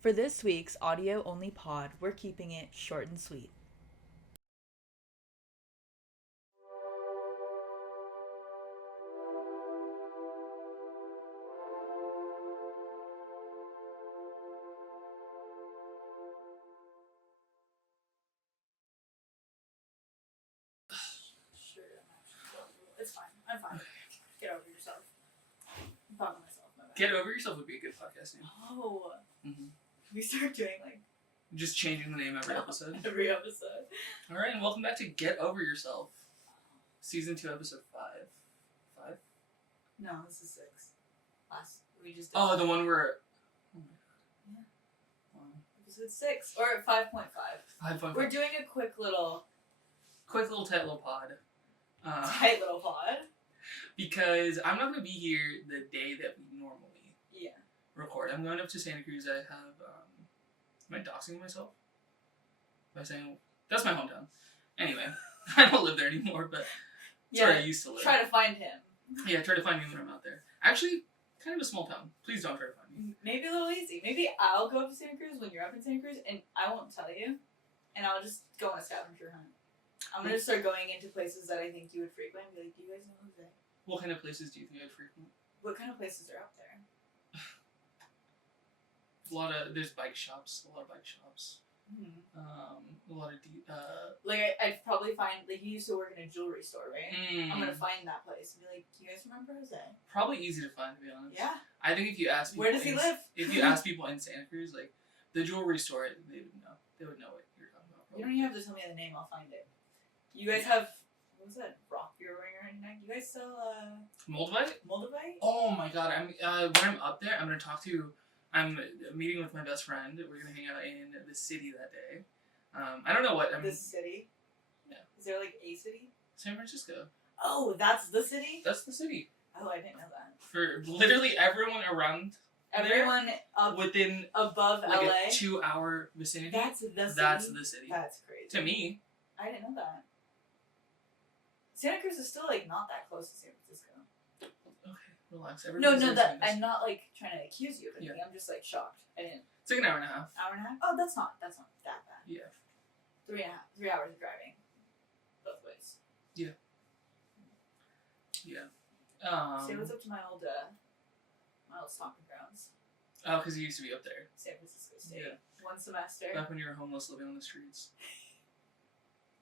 For this week's audio-only pod, we're keeping it short and sweet. Sure, it's fine. I'm fine. Get over yourself. I'm talking to myself. My bad. Get Over Yourself would be a good podcast name. Oh. Mm-hmm. We start doing like Just changing the name every episode. every episode. Alright, and welcome back to Get Over Yourself. Season 2, episode 5. 5? No, this is 6. We just did Oh, the one where... Oh my god. Yeah. Wow. Episode 6. Or 5.5. 5.5. We're doing a quick little tight little pod. tight little pod. Because I'm not going to be here the day that we normally Yeah. record. I'm going up to Santa Cruz. I have... am I doxing myself? By saying... That's my hometown. Anyway. I don't live there anymore, but... It's where I used to live. Try to find him. Yeah, try to find me when I'm out there. Actually, kind of a small town. Please don't try to find me. Maybe a little easy. Maybe I'll go up to Santa Cruz when you're up in Santa Cruz, and I won't tell you, and I'll just go on a scavenger hunt. I'm gonna start going into places that I think you would frequent and be like, do you guys know who's there? What kind of places do you think I'd frequent? What kind of places are out there? There's bike shops, a lot of bike shops. Hmm. A lot of I'd probably find, like, you used to work in a jewelry store, right? I'm gonna find that place and be like, do you guys remember Jose? Probably easy to find, to be honest. Yeah. I think if you ask people... Where does he live? If you ask people in Santa Cruz, like, the jewelry store, they would know. They would know what you're talking about. You don't even have to tell me the name, I'll find it. You guys have, what was that, rock you're wearing around your neck? You guys sell, Moldavite? Moldavite? Oh my god, when I'm up there, I'm gonna talk to... I'm meeting with my best friend. We're gonna hang out in the city that day. I don't know what... This city? Yeah. Is there, like, a city? San Francisco. Oh, that's the city? That's the city. Oh, I didn't know that. For literally everyone around Everyone there, within above like LA? a 2-hour vicinity. That's the city? That's the city. That's crazy. To me. I didn't know that. Santa Cruz is still, like, not that close to San Francisco. Okay, relax. No, I'm not, like, trying to accuse you of anything. Yeah. I'm just, like, shocked. I didn't. It's like an hour and a half. Hour and a half? Oh, that's not that bad. Yeah. 3 hours of driving. Both ways. Yeah. Yeah. Say what's up to my old stomping grounds. Oh, because you used to be up there. San Francisco State. Yeah. One semester. Back when you were homeless living on the streets.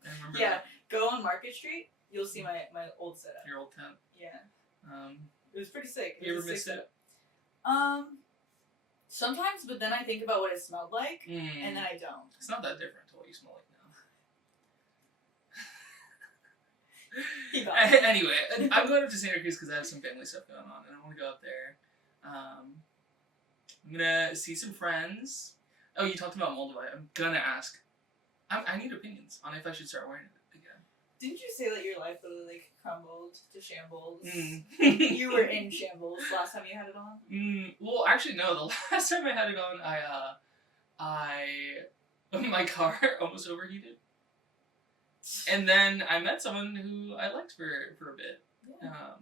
I remember Yeah. Go on Market Street. You'll see my old setup. your old tent. Yeah. Um, It was pretty sick. you was ever a miss sick it? setup. Sometimes, but then I think about what it smelled like, and then I don't. It's not that different to what you smell like now. Anyway, I'm going up to Santa Cruz because I have some family stuff going on, and I want to go up there. I'm gonna see some friends. Oh, you talked about Moldavite. I'm gonna ask. I need opinions on if I should start wearing it again. Didn't you say that your life literally, like, crumbled to shambles? Mm. You were in shambles last time you had it on? Well, actually, no. The last time I had it on, my car almost overheated. And then I met someone who I liked for a bit. Yeah.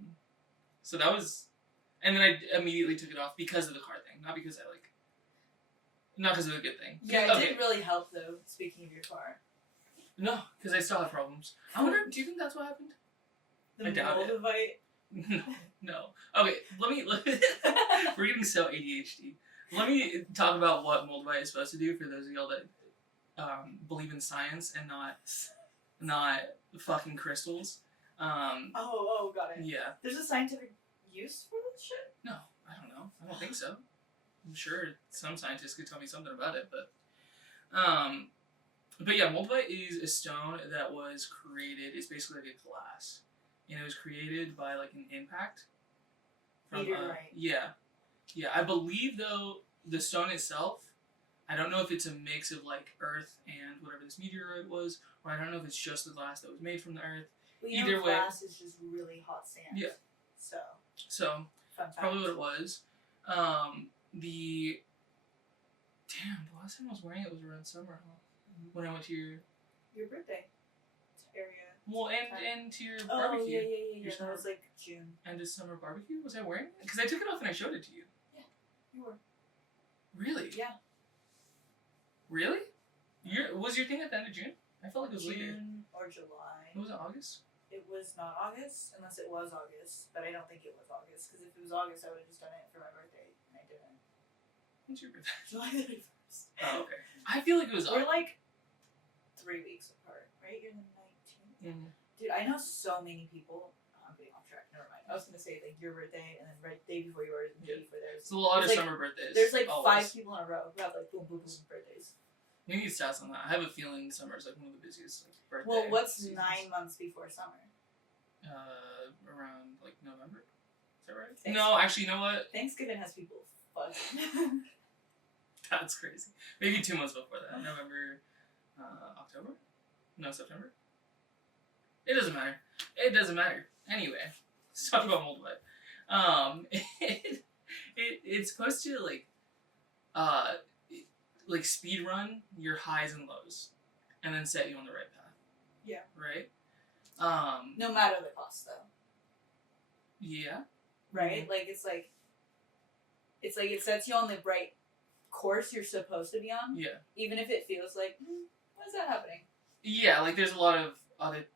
So that was... And then I immediately took it off because of the car thing. Not because of the good thing. Yeah, it Okay. didn't really help, though, speaking of your car. No, because I still have problems. I wonder, do you think that's what happened? The I doubt it. Moldavite. No. Okay, we're getting so ADHD. Let me talk about what Moldavite is supposed to do for those of y'all that believe in science and not fucking crystals. Oh, got it. Yeah. There's a scientific use for this shit? No, I don't know. I don't think so. I'm sure some scientists could tell me something about it, but yeah, Moldavite is a stone that was created. It's basically like a glass, and it was created by like an impact. Meteorite. Yeah. I believe though the stone itself, I don't know if it's a mix of like Earth and whatever this meteorite was, or I don't know if it's just the glass that was made from the Earth. Well, Either way, glass is just really hot sand. Yeah. So. Fun fact. Probably what it was. The last time I was wearing it was around summer, huh? When I went to your birthday area. Well, and to your barbecue. Yeah. That was like June. And a summer barbecue? Was I wearing it? Because I took it off and I showed it to you. Yeah, you were. Really? Yeah. Really? Was your thing at the end of June? I felt like it was later. June or July. Was it August? It was not August, unless it was August, but I don't think it was August, because if it was August, I would have just done it for my birthday, and I didn't. When's your birthday? July 31st. Oh, okay. I feel like it was We're like 3 weeks apart, right? You're the 19th. Mm-hmm. Dude, I know so many people. Oh, I'm getting off track. Never mind. I was gonna say like your birthday, and then right day before yours, and the day before theirs. It's a lot of There's, summer birthdays. There's like always. 5 people in a row who have like boom, boom, boom birthdays. We need stats on that. I have a feeling summer is like one of the busiest like birthday. Well, what's seasons. 9 months before summer? Around like November. Is that right? Thanks. No, actually, you know what? Thanksgiving has people fucked. That's crazy. Maybe 2 months before that. November, October? No, September? It doesn't matter. It doesn't matter. Anyway, let's talk about Moldavite. It's supposed to like speed run your highs and lows, and then set you on the right path. Yeah. Right. No matter the cost, though. Yeah. Right? Mm-hmm. Like it's like it sets you on the right course you're supposed to be on, Yeah. even if it feels like, why is that happening? Yeah, like there's a lot of other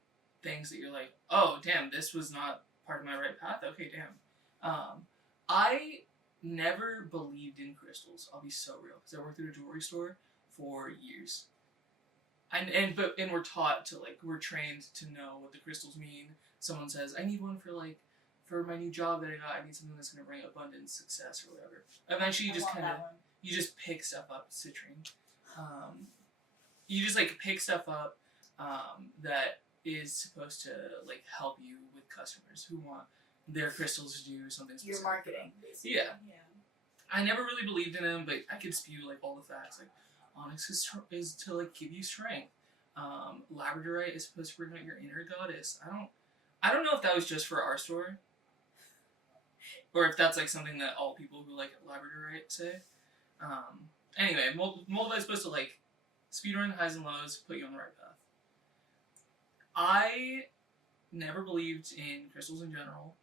things that you're like, oh damn, this was not part of my right path. Okay, damn. I never believed in crystals. I'll be so real, because I worked at a jewelry store for years, and we're taught to we're trained to know what the crystals mean. Someone says, I need one for my new job that I got. I need something that's gonna bring abundance, success, or whatever. Eventually, you just pick stuff up, citrine. You just pick stuff up that is supposed to help you with customers who want their crystals to do something specific. Your marketing, basically. Yeah. I never really believed in them, but I could spew all the facts. Onyx is to give you strength. Labradorite is supposed to bring out your inner goddess. I don't know if that was just for our store, or if that's something that all people who like Labradorite say. Anyway, Moldavite is supposed to speedrun highs and lows, put you on the right path. I never believed in crystals in general.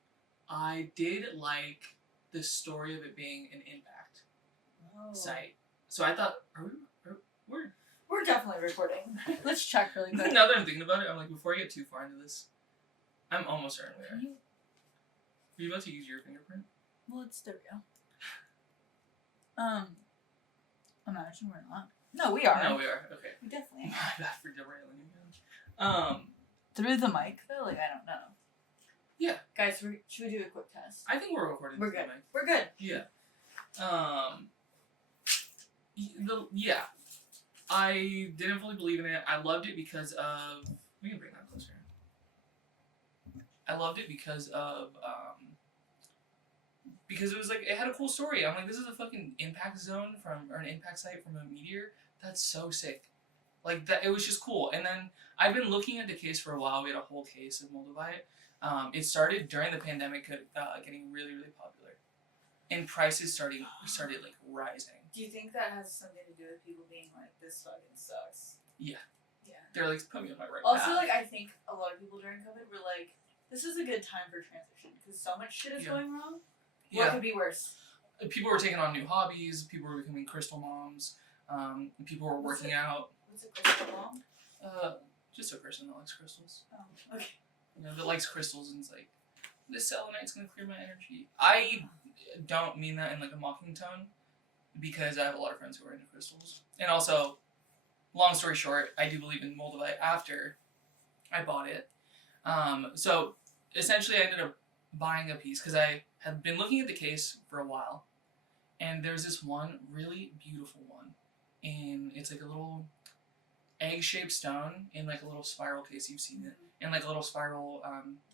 I did like the story of it being an impact site. So I thought, we're definitely recording. Let's check really quick. now that I'm thinking about it, I'm before I get too far into this, I'm almost certain we are. Are you about to use your fingerprint? Well, it's there we go. Imagine we're not. No, we are. No, we are. Okay. We definitely My bad for derailing again. Through the mic though, I don't know. Yeah. Guys, should we do a quick test? I think we're recording. We're through good. the mic. We're good. Yeah. Yeah. I didn't fully believe in it. I loved it because of. We can bring that closer. I loved it because of because it was it had a cool story. I'm this is a fucking impact zone or an impact site from a meteor. That's so sick. That it was just cool. And then I've been looking at the case for a while. We had a whole case of Moldavite. It started during the pandemic, getting really, really popular, and prices started rising. Do you think that has something to do with people being this fucking sucks? Yeah. Yeah. They're put me on my right Also, path. I think a lot of people during COVID were this is a good time for transition because so much shit is going wrong. What could be worse? People were taking on new hobbies. People were becoming crystal moms. People were working out. What's a crystal mom? Just a person that likes crystals. Oh, okay. That likes crystals and is this selenite's gonna clear my energy. I don't mean that in a mocking tone, because I have a lot of friends who are into crystals. And also, long story short, I do believe in Moldavite after I bought it. So essentially I ended up buying a piece because I had been looking at the case for a while, and there's this one really beautiful one, and it's a little egg-shaped stone in a little spiral case. You've seen it in a little spiral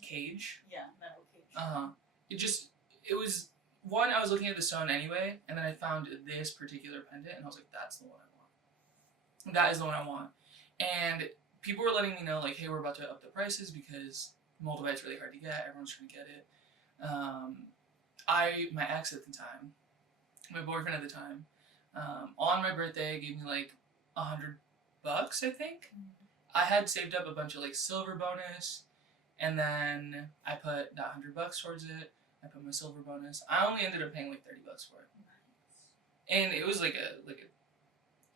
cage. Yeah, metal cage. It was one. I was looking at the stone anyway, and then I found this particular pendant, and I was that's the one I want. That is the one I want. And people were letting me know hey, we're about to up the prices because Moldavite's really hard to get. Everyone's trying to get it. My ex at the time, my boyfriend at the time, on my birthday gave me $100, I think. I had saved up a bunch of silver bonus, and then I put that $100 towards it. I put my silver bonus. I only ended up paying $30 for it, and it was a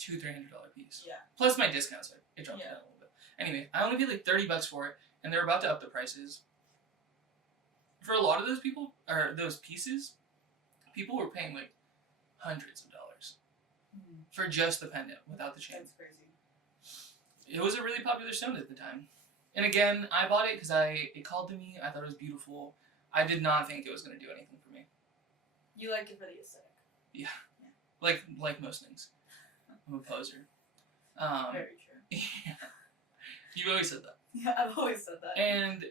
$200-$300 piece. Yeah. Plus my discounts, it dropped it down a little bit. Anyway, I only paid like $30 for it, and they're about to up the prices. For a lot of those people, or those pieces, people were paying like hundreds of dollars for just the pendant without the chain. That's crazy. It was a really popular stone at the time. And again, I bought it because it called to me. I thought it was beautiful. I did not think it was going to do anything for me. You liked it for the aesthetic. Yeah. Like most things. I'm a poser. Very true. Yeah. You've always said that. Yeah, I've always said that. And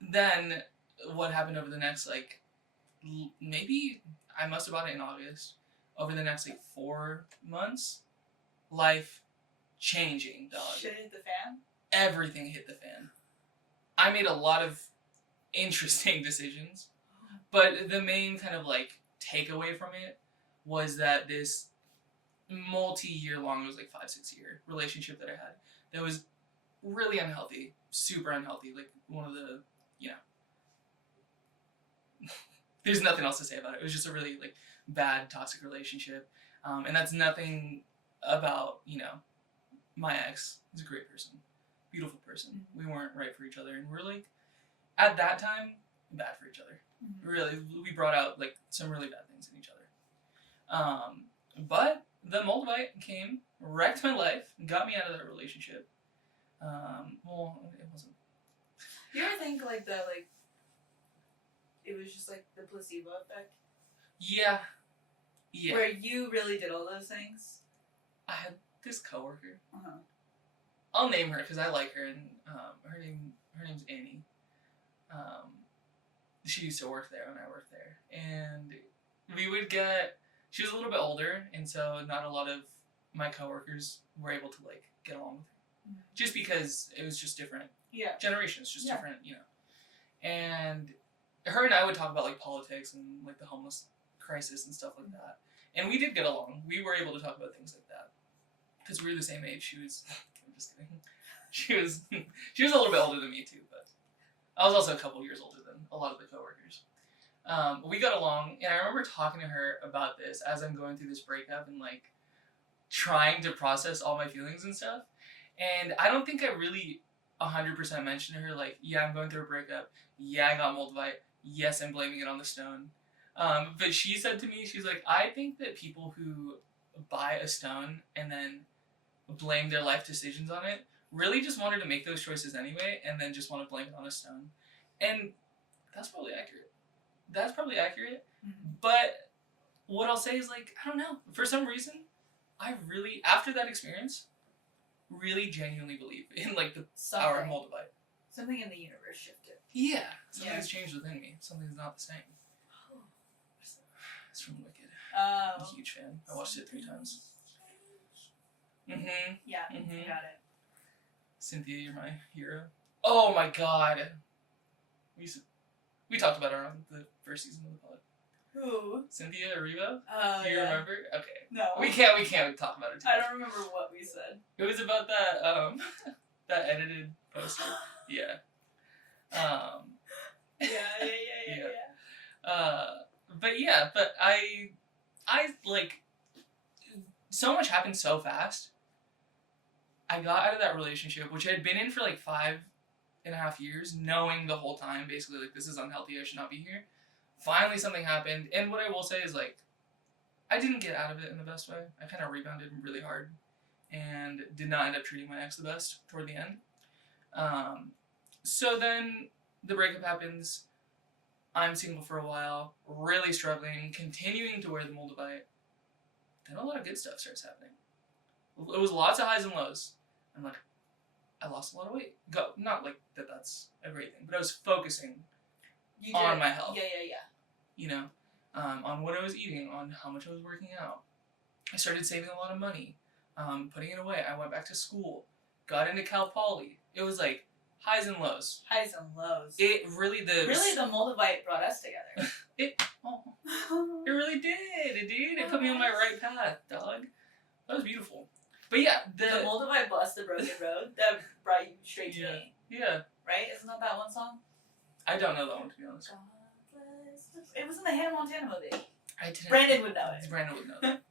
then what happened over the next, like, maybe I must have bought it in August. Over the next, like, 4 months, life changing, dog. Shit hit the fan? Everything hit the fan. I made a lot of interesting decisions, but the main kind of, like, takeaway from it was that this multi-year long, it was like 5-6 year relationship that I had that was really unhealthy, super unhealthy, like one of the, there's nothing else to say about it. It was just a really like bad, toxic relationship, and that's nothing about, my ex. He's a great person, beautiful person. We weren't right for each other, and we're like, at that time, bad for each other. Really, we brought out like some really bad things in each other. But the Moldavite came, wrecked my life, got me out of that relationship. Well, it wasn't. You ever think like it was just like the placebo effect? Yeah. Yeah. Where you really did all those things? I had this coworker. Uh-huh. I'll name her because I like her, and her name's Annie. She used to work there when I worked there, and we would get. She was a little bit older, and so not a lot of my coworkers were able to like get along with her, just because it was just different. Yeah. Generations, just different, And her and I would talk about like politics and like the homeless crisis and stuff like that, and we did get along. We were able to talk about things like that because we were the same age. She was. I'm just kidding. She was a little bit older than me too, but I was also a couple years older than a lot of the coworkers. We got along, and I remember talking to her about this as I'm going through this breakup and like trying to process all my feelings and stuff. And I don't think I really 100% mentioned to her like, yeah, I'm going through a breakup. Yeah, I got Moldavite. Yes, I'm blaming it on the stone. But she said to me, she's like, I think that people who buy a stone and then blame their life decisions on it really just wanted to make those choices anyway, and then just want to blame it on a stone. And that's probably accurate. But what I'll say is like, I don't know. For some reason, I really, after that experience, really genuinely believe in like the power of Moldavite. Something in the universe shifted. Yeah. Something's changed within me. Something's not the same. It's from Wicked. I'm a huge fan. I watched it 3 times. Mm-hmm. Yeah, Mm-hmm. got it. Cynthia, you're my hero. Oh my god. We talked about her on the first season of the pod. Who? Cynthia Erivo? Oh, Do you remember? Okay. No. We can't talk about it too much. I don't remember what we said. It was about that that edited poster. Yeah. Yeah. But I like, so much happened so fast. I got out of that relationship, which I had been in for like 5.5 years, knowing the whole time, basically, like, this is unhealthy, I should not be here. Finally, something happened, and what I will say is, like, I didn't get out of it in the best way. I kind of rebounded really hard, and did not end up treating my ex the best toward the end. So then, the breakup happens, I'm single for a while, really struggling, continuing to wear the Moldavite. Then a lot of good stuff starts happening. It was lots of highs and lows. I'm like, I lost a lot of weight. Not like that's a great thing, but I was focusing on my health. Yeah. On what I was eating, on how much I was working out. I started saving a lot of money, putting it away. I went back to school, got into Cal Poly. It was like highs and lows. Highs and lows. It really the Moldavite brought us together. It really did. It put me on my right path, dog. That was beautiful. But yeah, the Moldavite bus, the broken road that brought you straight to me. Yeah. Right? Isn't that one song? I don't know that one, to be honest. It was in the Hannah Montana movie. I didn't. Brandon would know it. Brandon would know that.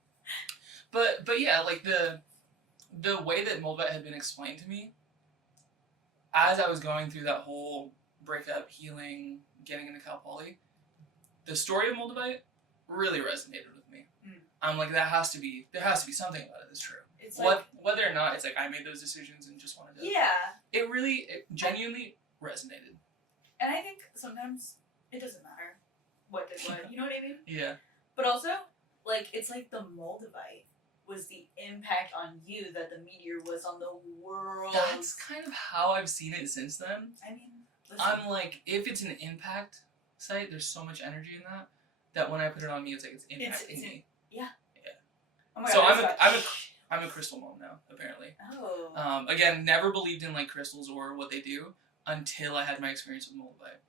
But yeah, like the way that Moldavite had been explained to me as I was going through that whole breakup, healing, getting into Cal Poly, the story of Moldavite really resonated with me. I'm like, there has to be something about it that's true. It's like, whether or not it's like I made those decisions and just wanted to. Yeah. It genuinely resonated. And I think sometimes it doesn't matter what did what. You know what I mean? Yeah. But also, like, it's like the Moldavite was the impact on you that the meteor was on the world. That's kind of how I've seen it since then. I mean, listen. I'm like, if it's an impact site, there's so much energy in that when I put it on me, it's like it's impacting me. Yeah. Yeah. Oh my So God, I'm a crystal mom now, apparently. Oh. Again, never believed in like crystals or what they do until I had my experience with Moldavite.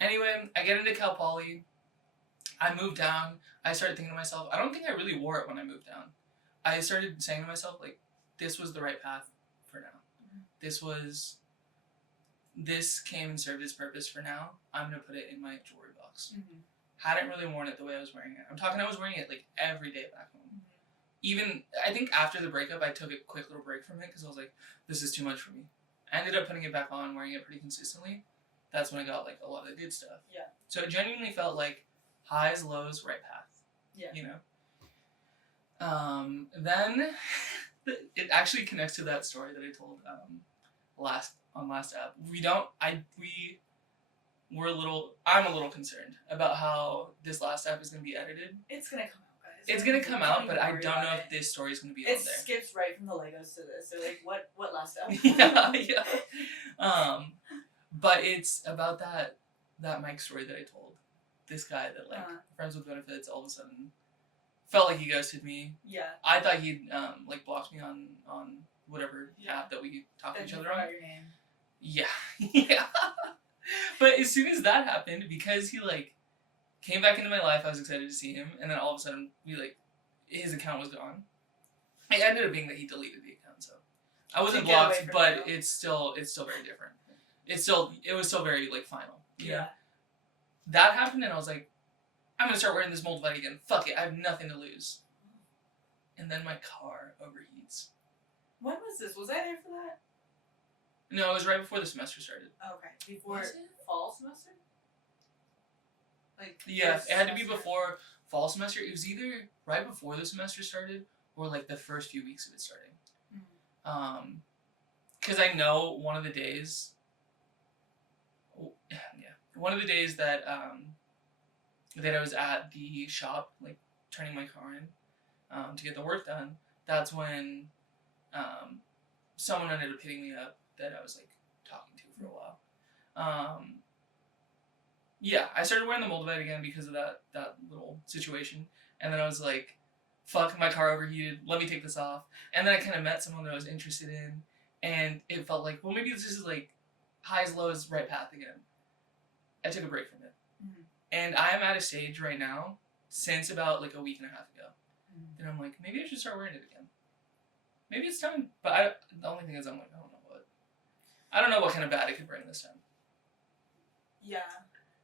Anyway, I get into Cal Poly. I moved down. I started thinking to myself, I don't think I really wore it when I moved down. I started saying to myself, like, this was the right path for now. This came and served its purpose for now. I'm going to put it in my jewelry box. Hadn't really worn it the way I was wearing it. I'm talking I was wearing it like every day back home. Even, I think after the breakup, I took a quick little break from it because I was like, this is too much for me. I ended up putting it back on, wearing it pretty consistently. That's when I got like a lot of the good stuff. Yeah. So it genuinely felt like highs, lows, right path. Yeah. You know? Then it actually connects to that story that I told last app. I'm a little concerned about how this last app is going to be edited. It's going to come out, guys. It's going to come out, but I don't know if this story is going to be on there. It skips right from the Legos to this. So like, what last app? Yeah. But it's about that Mike story that I told. This guy that like friends with benefits all of a sudden felt like he ghosted me. Yeah. I thought he'd like blocked me on whatever app that we talk to each other on. Your name. Yeah. Yeah. But as soon as that happened, because he like came back into my life, I was excited to see him, and then all of a sudden his account was gone. It ended up being that he deleted the account, so I wasn't blocked, but it's still very different. It was still very like final. Yeah. That happened, and I was like, I'm gonna start wearing this Moldavite again. Fuck it, I have nothing to lose. And then my car overheats. When was this? Was I there for that? No, it was right before the semester started. Okay, before fall semester. Like yeah, it had to be before fall semester. It was either right before the semester started or like the first few weeks of it starting. Because I know one of the days that that I was at the shop, like turning my car in to get the work done, that's when someone ended up hitting me up that I was like talking to for a while. Yeah, I started wearing the Moldavite again because of that little situation, and then I was like, fuck, my car overheated, let me take this off. And then I kind of met someone that I was interested in, and it felt like, well, maybe this is like highs, lows, right path again. I took a break from it. And I am at a stage right now, since about like a week and a half ago, that I'm like, maybe I should start wearing it again. Maybe it's time. But the only thing is, I'm like, I don't know what kind of bad it could bring this time. Yeah.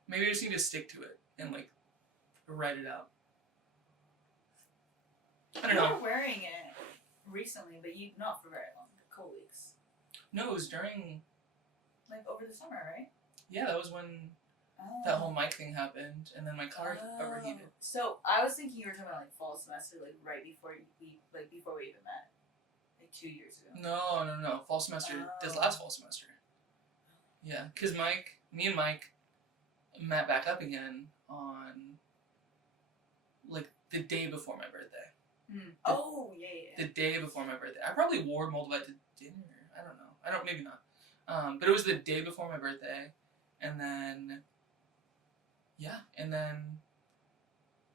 Maybe I just need to stick to it and like write it out. I don't know. You were wearing it recently, but not for very long, a couple weeks. No, it was during like over the summer, right? Yeah, that was when that whole mic thing happened, and then my car overheated. So I was thinking you were talking about like fall semester, like right before before we even met, like 2 years ago. No, fall semester. This last fall semester. Yeah, because me and Mike met back up again on like the day before my birthday. The day before my birthday. I probably wore Moldavite to dinner. I don't know. Maybe not. But it was the day before my birthday, and then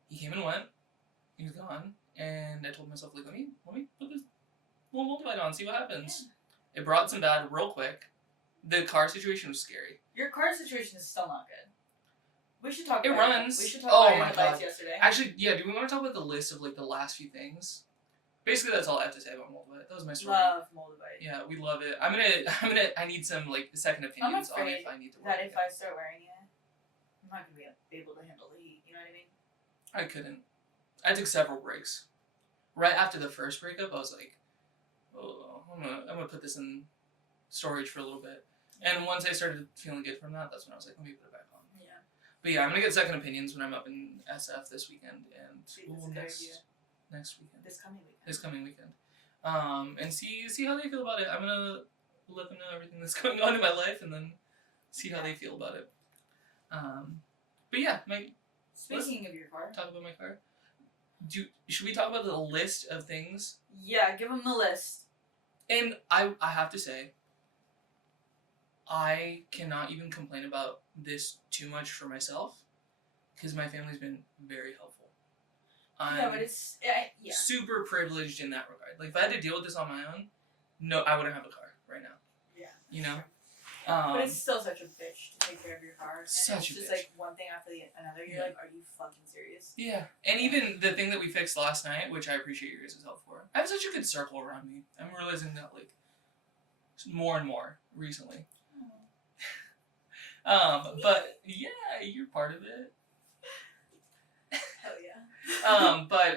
he came and went. He was gone, and I told myself, like, let me put this little Moldavite on, see what happens. Yeah. It brought some bad real quick. The car situation was scary. Your car situation is still not good. We should talk. It about runs. It. We should talk about my your god. Yesterday. Actually, yeah. Do we want to talk about the list of like the last few things? Basically, that's all I have to say about Moldavite. That was my story. Love Moldavite. Yeah, we love it. I need some like second opinions on if I need to wear it. That if I start wearing it, I'm not gonna be able to handle the heat. You know what I mean? I couldn't. I took several breaks. right after the first breakup, I was like, oh, I'm gonna put this in storage for a little bit. And once I started feeling good from that, that's when I was like, let me put it back on. Yeah. But yeah, I'm gonna get second opinions when I'm up in SF this weekend and next weekend. This coming weekend. And see how they feel about it. I'm gonna let them know everything that's going on in my life and then see how they feel about it. But yeah, Speaking of your car. Talk about my car. Should we talk about the list of things? Yeah, give them the list. And I have to say, I cannot even complain about this too much for myself because my family's been very helpful. But it's super privileged in that regard. Like if I had to deal with this on my own, no, I wouldn't have a car right now. Yeah. You know. But it's still such a bitch to take care of your car. And such it's a just bitch. like one thing after another. You're like, are you fucking serious? Yeah. And even the thing that we fixed last night, which I appreciate your guys' help for. I have such a good circle around me. I'm realizing that like more and more recently. But yeah, you're part of it. Hell yeah. But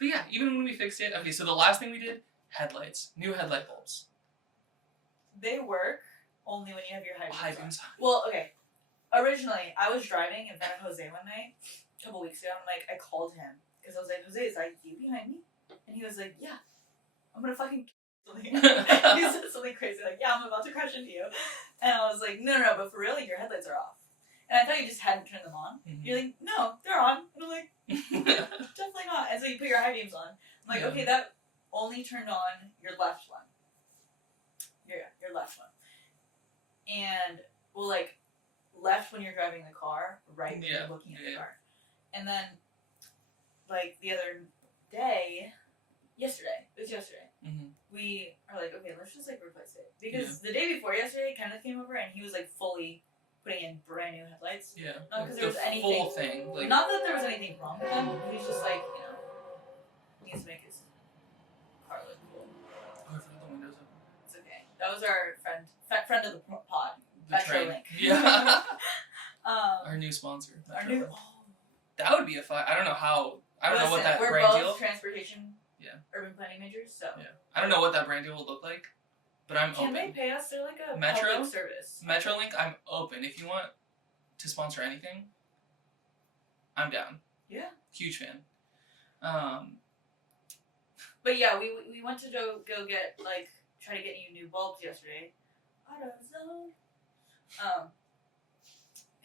yeah, even when we fixed it, okay, so the last thing we did, headlights. New headlight bulbs. They work only when you have your high beams on. on. Well, okay. Originally, I was driving in front of Jose one night, a couple weeks ago, and I called him, because I was like, Jose, is that you behind me? And he was like, yeah. I'm gonna fucking something. He said something crazy, like, yeah, I'm about to crash into you. And I was like, no, but for real, your headlights are off. And I thought you just hadn't turned them on. Mm-hmm. You're like, no, they're on. And I'm like, definitely not. And so you put your high beams on. I'm like, okay, that only turned on your left one. Your left one. And, well, like, left when you're driving the car, right when you're looking at the car. And then, like, the other day, yesterday, we are like, okay, let's just, like, replace it. Because the day before yesterday, Kenneth came over, and he was, like, fully putting in brand new headlights. Yeah. Not because there was anything. Full thing. Like, not that there was anything wrong with them. He was just, like, needs to make his car look cool. Oh, I forgot the windows open. It's okay. That was our friend of the pod. The train. Link. Yeah. Our new sponsor. That would be a fun. I don't know how. I don't know what that brand deal. We're both transportation. Urban planning majors, so. Yeah. I don't know what that brand deal will look like, but I'm open. Can they pay us? They're like a Metro public service. Metrolink, I'm open. If you want to sponsor anything, I'm down. Yeah. Huge fan. But yeah, we went to go get like try to get you new bulbs yesterday. AutoZone.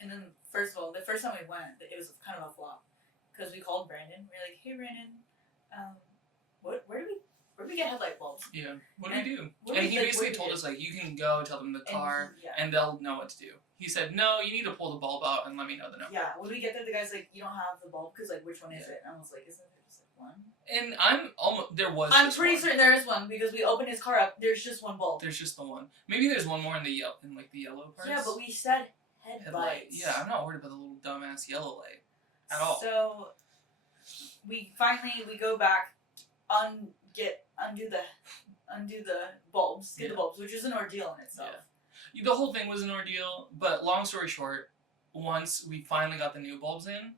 And then first of all, the first time we went, it was kind of a flop because we called Brandon. We were like, "Hey, Brandon, where do we get headlight bulbs?" Yeah. What do we do? And he basically told us like, you can go tell them the car, and they'll know what to do. He said, no, you need to pull the bulb out and let me know the number. Yeah. When we get there, the guy's like, you don't have the bulb because like which one is it? And I was like, isn't there just like one? And I'm pretty certain there is one because we opened his car up. There's just one bulb. There's just the one. Maybe there's one more in the yellow parts. Yeah, but we said headlights. Yeah, I'm not worried about the little dumbass yellow light at all. So we go back, undo the bulbs, get the bulbs, which is an ordeal in itself. Yeah. The whole thing was an ordeal, but long story short, once we finally got the new bulbs in,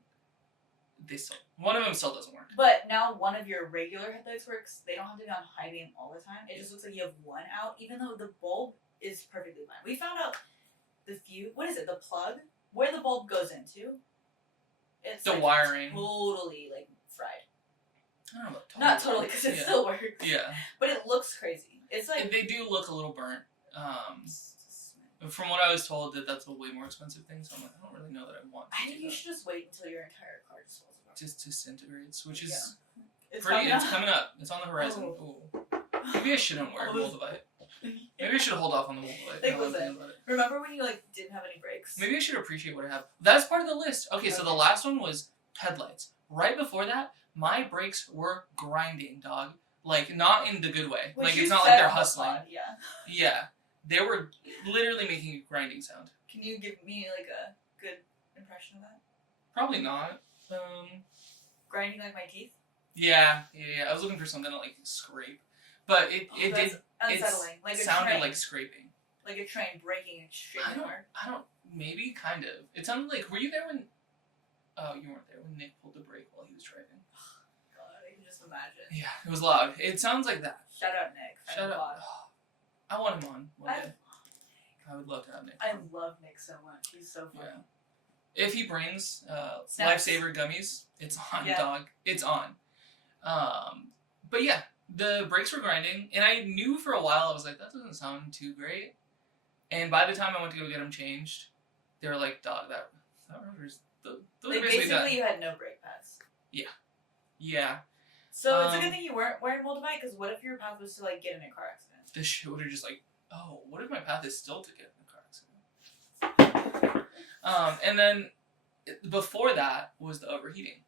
one of them still doesn't work. But now one of your regular headlights works. They don't have to be on high beam all the time. It just looks like you have one out, even though the bulb is perfectly fine. We found out the plug, where the bulb goes into. It's the wiring. Totally like fried. I don't know. Not totally, because it still works. Yeah. But it looks crazy. It's like they do look a little burnt. From what I was told, that's a way more expensive thing. So I'm like, I don't really know that I want. I think you should just wait until your entire car just disintegrates, which is it's coming up. It's on the horizon. Oh. Maybe I shouldn't wear Moldavite. Maybe I should hold off on the Moldavite. Remember when you didn't have any brakes? Maybe I should appreciate what I have. That's part of the list. Okay, so the last one was headlights. Right before that, my brakes were grinding, dog. Like, not in the good way. Which like, it's not like they're hustling. Yeah. They were literally making a grinding sound. Can you give me, a good impression of that? Probably not. Grinding like my teeth? Yeah. I was looking for something to, scrape. But it did... Unsettling. It sounded like scraping. Like a train breaking extremely hard. I don't... Maybe, kind of. It sounded like... Were you there when... Oh, you weren't there when Nick pulled the brake while he was driving. God, I can just imagine. Yeah, it was loud. It sounds like that. Shout out Nick. Shout out. I want him on one day. I would love to have Nick. I love Nick so much. He's so funny. Yeah. If he brings Snaps. Lifesaver gummies, it's on, Yeah. dog. It's on. But yeah, the brakes were grinding, and I knew for a while, I was like, that doesn't sound too great. And by the time I went to go get them changed, they were like, dog, that rotor's... Those Like, are basically done. basically, you had no brake pads. Yeah. So it's a good thing you weren't wearing Moldavite, because what if your path was to, like, get in a car accident? This shit would have just like, oh, what if my path is still to get in a car accident? And then before that was the overheating.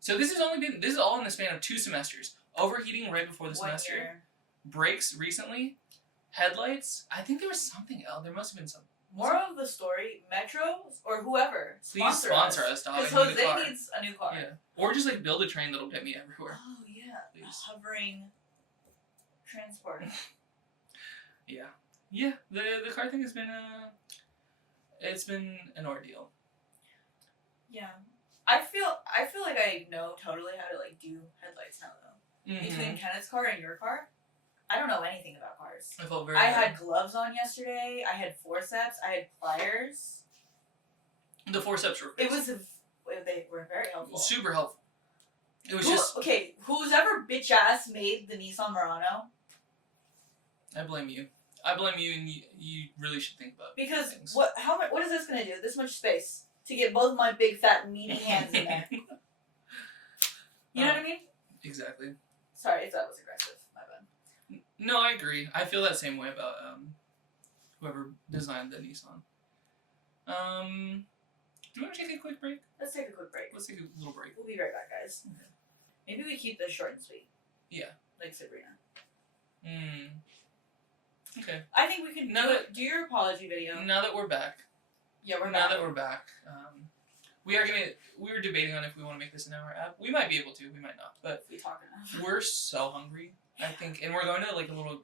So this is all in the span of 2 semesters. Overheating right before the 1 semester. year. Brakes recently. Headlights. I think there was something else. There must have been some. Moral of the story, Metro or whoever, Please sponsor us, dog. Because I need a Jose car. needs a new car. Yeah. Or just like build a train that'll get me everywhere. Oh yeah, Please. hovering transport. Yeah. Yeah. The car thing has been it's been an ordeal. Yeah, I feel like I know totally how to like do headlights now though. Mm-hmm. Between Kenneth's car and your car, I don't know anything about cars. I felt very I good. had gloves on yesterday. I had forceps. I had pliers. The forceps were crazy. They were very helpful. Super helpful. It was just... Okay, who's ever bitch ass made the Nissan Murano? I blame you. I blame you, and you really should think about Because things. what is this gonna do? This much space to get both my big fat meaty hands in there. You know what I mean? Exactly. Sorry if that was aggressive. My bad. No, I agree. I feel that same way about whoever designed the Nissan. Do you want to take a quick break? Let's take a quick break. Let's take a little break. We'll be right back, guys. Okay. Maybe we keep this short and sweet. Yeah. Like Sabrina. Okay. I think we can do your apology video. Now that we're back. Yeah, we're now back. that we're back. We were debating on if we want to make this an hour app. We might be able to. We might not. But we talk enough. we're so hungry. I think, and we're going to like a little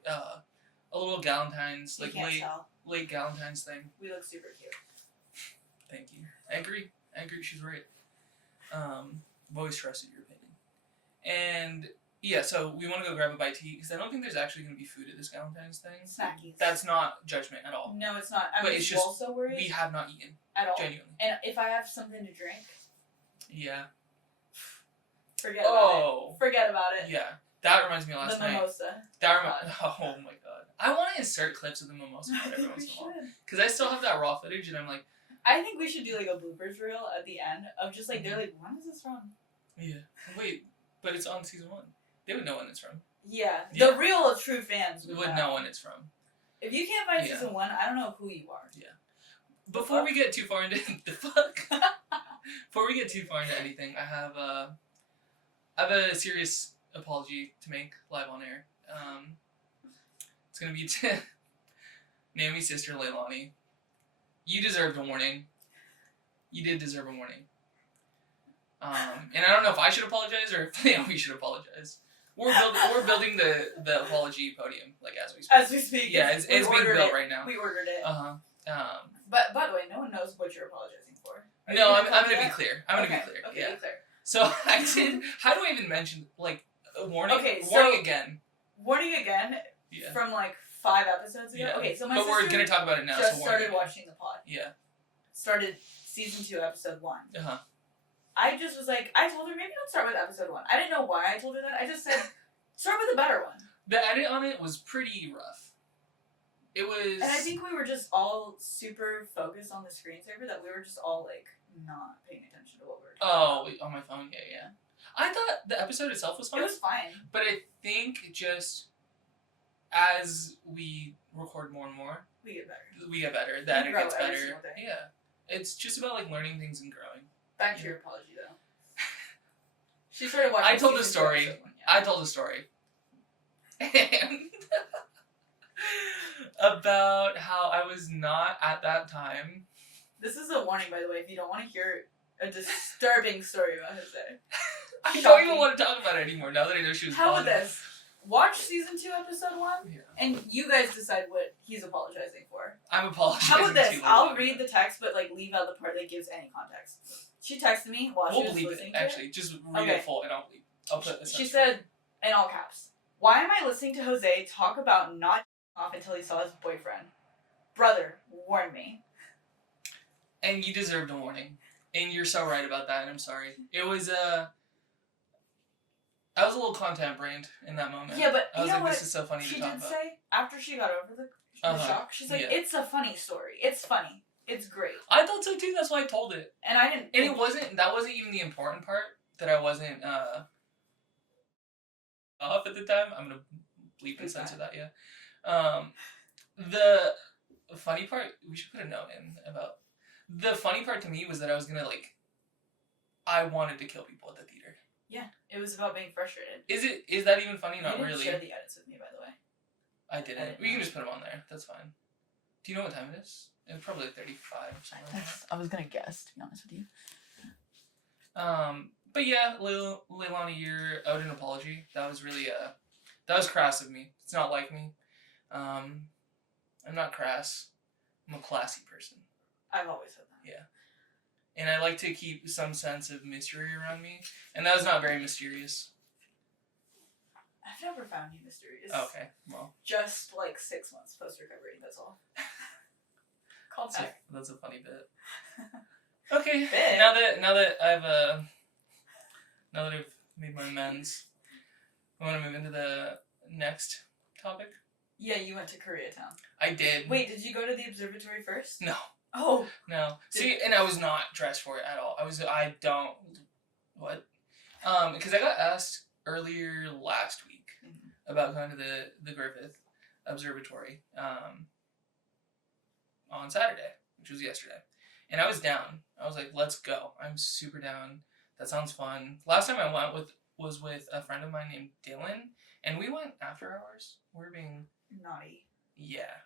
Galentine's, like late Galentine's thing. We look super cute. Thank you. I agree. She's right. I've always trusted your opinion. And yeah, so we want to go grab a bite to eat because I don't think there's actually going to be food at this Galentine's thing. Snackies. That's not judgment at all. No, it's not. But I'm it's just also worried. We have not eaten at all. Genuinely. And if I have something to drink. Yeah. Forget about it. Forget about it. Yeah. That reminds me of last night. The mimosa. Oh my god. I want to insert clips of the mimosa every once in a while. Because I still have that raw footage and I'm like... I think we should do like a bloopers reel at the end of just like, they're like, when is this from? Yeah. Wait, but it's on season 1. They would know when it's from. Yeah. The real true fans would know when it's from. If you can't find season 1, I don't know who you are. Yeah. Before we get too far into... the fuck? Before we get too far into anything, I have a serious apology to make live on air. It's gonna be to Naomi's sister, Leilani. You deserved a warning. You did deserve a warning. And I don't know if I should apologize or if Naomi should apologize. We're building the apology podium, like, as we speak. As we speak. Yeah, it's being built right now. We ordered it. But by the way, no one knows what you're apologizing for. No, I'm gonna be clear. I'm gonna be clear. Okay, yeah. be clear. So I did. How do I even mention a warning? Okay, warning again. Warning again. Yeah. From like 5 episodes ago. Yeah. Okay, so my but sister we're gonna talk about it now. just so started watching the pod. Yeah. Started season 2, episode 1. Uh-huh. I just was like, I told her maybe don't start with episode 1. I didn't know why I told her that. I just said start with a better one. The edit on it was pretty rough. It was. And I think we were just all super focused on the screensaver that we were just all like not paying attention to what we were talking about. On my phone, yeah. I thought the episode itself was fine. It was fine. But I think just as we record more and more, we get better. The edit gets better. Yeah. It's just about like learning things and growing. Back to your apology though. She started watching. I told the story. I told the story. And about how I was not at that time. This is a warning, by the way, if you don't want to hear a disturbing story about Jose. I don't even want to talk about it anymore now that I know she was. How about this? Watch season 2, episode 1, yeah. and you guys decide what he's apologizing for. I'm apologizing. How about this? I'll read the text, but like leave out the part that gives any context. She texted me while she was listening to it. Actually, just read it full and I'll bleep. I'll put this. She said, in all caps, "Why am I listening to Jose talk about not off until he saw his boyfriend? Brother, warn me." And you deserved a warning. And you're so right about that, and I'm sorry. It was, I was a little content-brained in that moment. Yeah, but I was you know like, what this is so funny to talk about. She did say, after she got over the shock, she's like, it's a funny story. It's funny. It's great. I thought so too, that's why I told it. And I didn't... And that wasn't even the important part, that I wasn't, off at the time. I'm gonna bleep and censor that, yeah. The funny part, we should put a note in about... The funny part to me was that I was gonna, like... I wanted to kill people at the theater. Yeah, it was about being frustrated. Is that even funny? Not really. You didn't really. share the edits with me, by the way. I didn't. We can just put them on there. That's fine. Do you know what time it is? It's probably like 35 or something. I was gonna guess, to be honest with you. But yeah, Leilani, you're owed an apology. That was really, that was crass of me. It's not like me. I'm not crass. I'm a classy person. I've always said that. Yeah. And I like to keep some sense of mystery around me. And that was not very mysterious. I've never found you mysterious. Okay, well. Just like 6 months post-recovery, that's all. Call back. That's a funny bit. Okay, now that I've made my amends, I want to move into the next topic. Yeah, you went to Koreatown. I did. Wait, did you go to the observatory first? No. Oh. No. See, and I was not dressed for it at all. Because I got asked earlier last week about going to the Griffith Observatory on Saturday, which was yesterday. And I was down. I was like, let's go. I'm super down. That sounds fun. Last time I went was with a friend of mine named Dylan, and we went after hours. We were being... naughty. Yeah.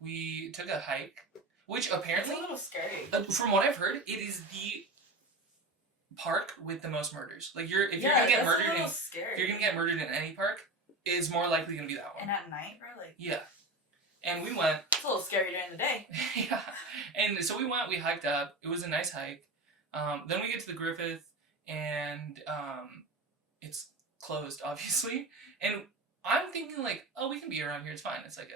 We took a hike, which apparently... It's a little scary. From what I've heard, it is the park with the most murders. Like, if you're gonna get murdered in any park, it's more likely gonna be that one. And at night, bro, like... Yeah. And we went... It's a little scary during the day. Yeah. And so we hiked up. It was a nice hike. Then we get to the Griffith, and it's closed, obviously. And I'm thinking, like, oh, we can be around here. It's fine. It's like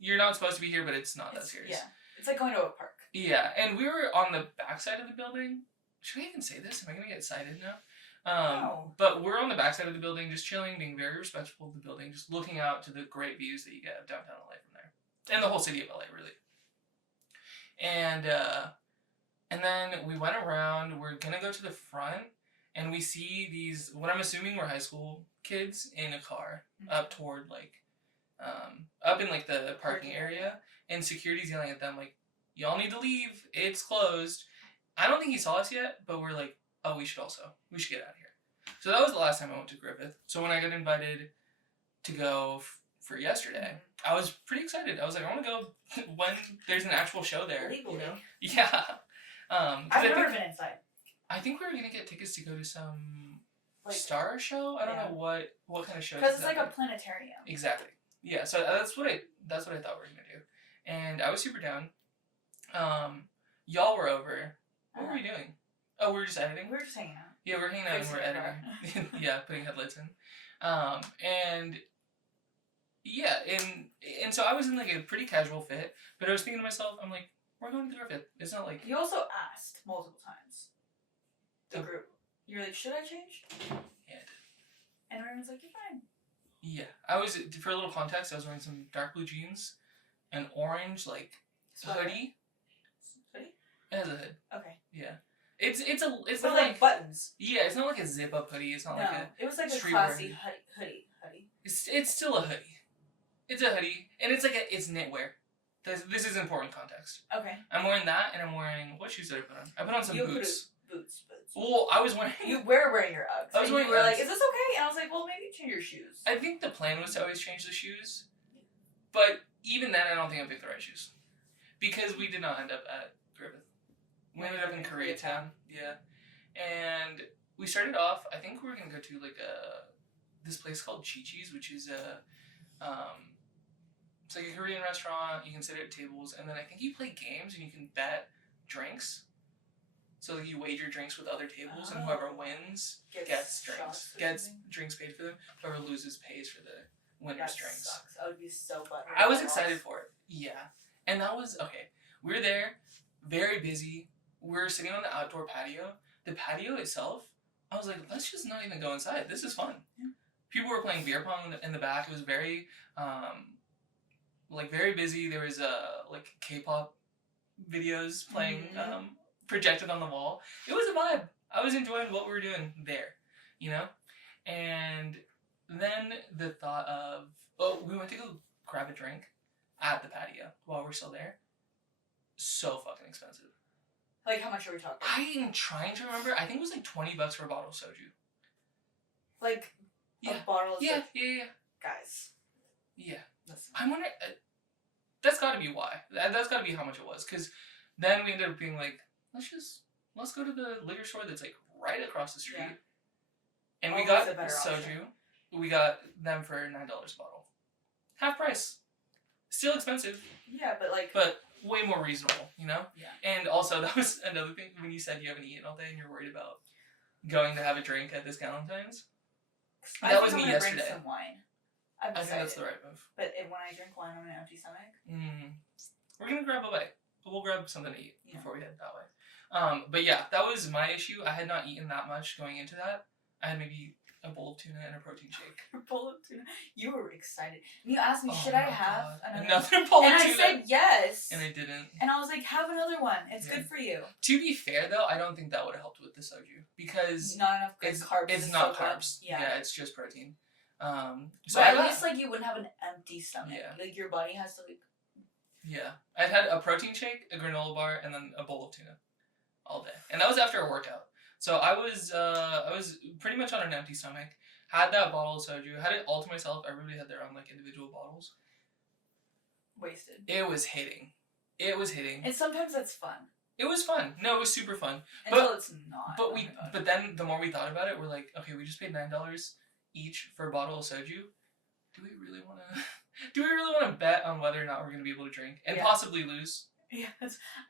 you're not supposed to be here, but it's not that serious. Yeah. It's like going to a park. Yeah. And we were on the backside of the building. Should I even say this? Am I going to get cited now? No. But we're on the backside of the building, just chilling, being very respectful of the building, just looking out to the great views that you get of downtown LA from there. And the whole city of LA, really. And then we went around, we're gonna go to the front, and we see these, what I'm assuming were high school kids in a car, up toward, like, up in, like, the parking area, and security's yelling at them, like, y'all need to leave, it's closed. I don't think he saw us yet, but we're like, oh, we should get out of here. So that was the last time I went to Griffith. So when I got invited to go for yesterday, I was pretty excited. I was like, I want to go when there's an actual show there. Legally. You know? Yeah. I've never been inside. I think we were gonna get tickets to go to some star show. I don't know what kind of show. Because it's like a planetarium. Exactly. Yeah. So that's what I thought we were gonna do, and I was super down. Y'all were over. What were we doing? Oh, we were just editing? We were just hanging out. Yeah, we're hanging out and we're editing. Yeah, putting headlights in. And yeah, and so I was in like a pretty casual fit, but I was thinking to myself, I'm like, we're going to the Griffith. It's not like... You also asked multiple times. The group. You're like, should I change? Yeah, I did. And everyone's like, you're fine. Yeah. I was, for a little context, I was wearing some dark blue jeans, an orange, like, hoodie. Hoodie? It has a hood. Okay. Yeah. It's not not like buttons. Yeah, it's not like a zip up hoodie. It's not like a. It was like a classy hoodie. It's still a hoodie. It's a hoodie, and it's like it's knitwear. This is important context. Okay. I'm wearing that, and I'm wearing what shoes did I put on? I put on some boots. Boots. Well, I was wearing. You were wearing your Uggs. I was wearing. You were like, is this okay? And I was like, well, maybe change your shoes. I think the plan was to always change the shoes, but even then, I don't think I picked the right shoes, because we did not end up at Griffith. We ended up in Koreatown, yeah. And we started off, I think we were going to go to like this place called Chi-Chi's, which is it's like a Korean restaurant. You can sit at tables, and then I think you play games and you can bet drinks. So you wager drinks with other tables, and whoever wins gets drinks. Gets drinks paid for them. Whoever loses pays for the winner's drinks. Sucks. I would be so butthurt. I was excited for it. Yeah. And that was, okay, we were there, very busy. We were sitting on the outdoor patio. The patio itself, I was like, let's just not even go inside. This is fun. Yeah. People were playing beer pong in the back. It was very, very busy. There was, K-pop videos playing, projected on the wall. It was a vibe. I was enjoying what we were doing there, you know? And then the thought of, we went to go grab a drink at the patio while we're still there. So fucking expensive. Like, how much are we talking? I'm trying to remember. I think it was like $20 for a bottle of soju. Like, a bottle of soju? Yeah. Guys. Yeah. Listen. I wonder, that's gotta be why. That's gotta be how much it was. Because then we ended up being like, let's go to the liquor store that's like right across the street. Yeah. And we got soju. Option. We got them for $9 a bottle. Half price. Still expensive. Yeah, but way more reasonable, you know? Yeah. And also, that was another thing when you said you haven't eaten all day and you're worried about going to have a drink at this Valentine's. That was me yesterday. Bring some wine. I think that's the right move. But when I drink wine on an empty stomach, we're gonna grab a bite. We'll grab something to eat before we head that way. But yeah, that was my issue. I had not eaten that much going into that. I had maybe a bowl of tuna and a protein shake. A bowl of tuna. You were excited. And you asked me, should I have another bowl of tuna? And I said yes. And I didn't. And I was like, have another one. It's good for you. To be fair, though, I don't think that would have helped with the soju because not enough carbs. It's not carbs. Yeah, it's just protein. So at least like you wouldn't have an empty stomach. Yeah. Like your body has to like. Yeah, I'd had a protein shake, a granola bar, and then a bowl of tuna, all day, and that was after a workout. So I was pretty much on an empty stomach. Had that bottle of soju. Had it all to myself. Everybody had their own like individual bottles. Wasted. It was hitting. And sometimes that's fun. It was fun. No, it was super fun. Until it's not. But then the more we thought about it, we're like, okay, we just paid $9 each for a bottle of soju. Do we really want to bet on whether or not we're going to be able to drink and possibly lose? Yeah,